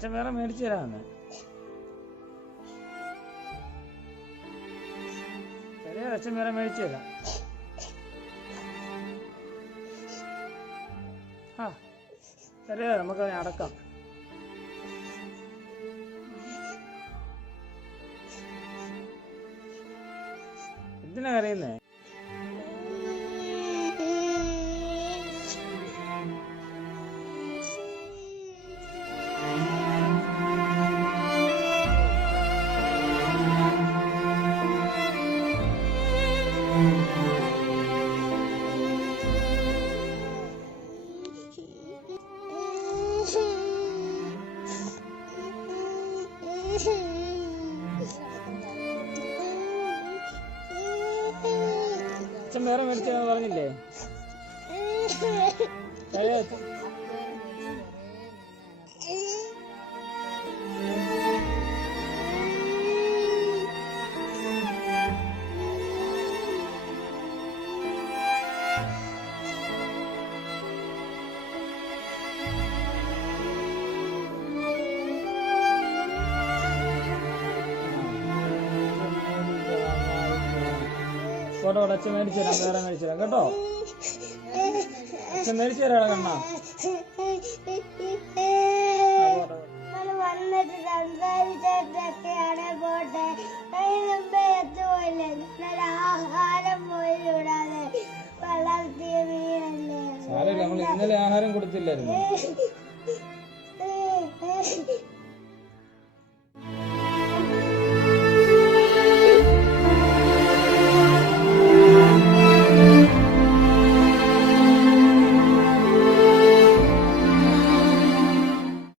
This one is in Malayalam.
അച്ഛൻ വേറെ മേടിച്ചു തരാമെന്ന്. ചെറിയ അച്ഛൻ വേറെ മേടിച്ചു തരാം. ആ ചെറിയ നമുക്ക് അടക്കാം. എന്തിനാ കരയുന്നേ? അച്ഛൻ വേറെ മേടിച്ചാന്ന് പറഞ്ഞില്ലേ? ഫോട്ടോ അച്ഛൻ മേടിച്ചു തരാം. വേറെ മേടിച്ചു തരാം കേട്ടോ. അച്ഛൻ മേടിച്ചു തരാം കണ്ണാ. വന്നിട്ട് സംസാരിച്ചിട്ടൊക്കെയാണ് പോട്ടെ. അതിന് മുമ്പേ എത്തുപോലെ നല്ല ആഹാരം പോലും ഇടാതെ വളർത്തിയ മീനല്ലേ. സാരമില്ല, നമ്മൾ ഇന്നലെ ആഹാരം കൊടുത്തില്ലായിരുന്നു.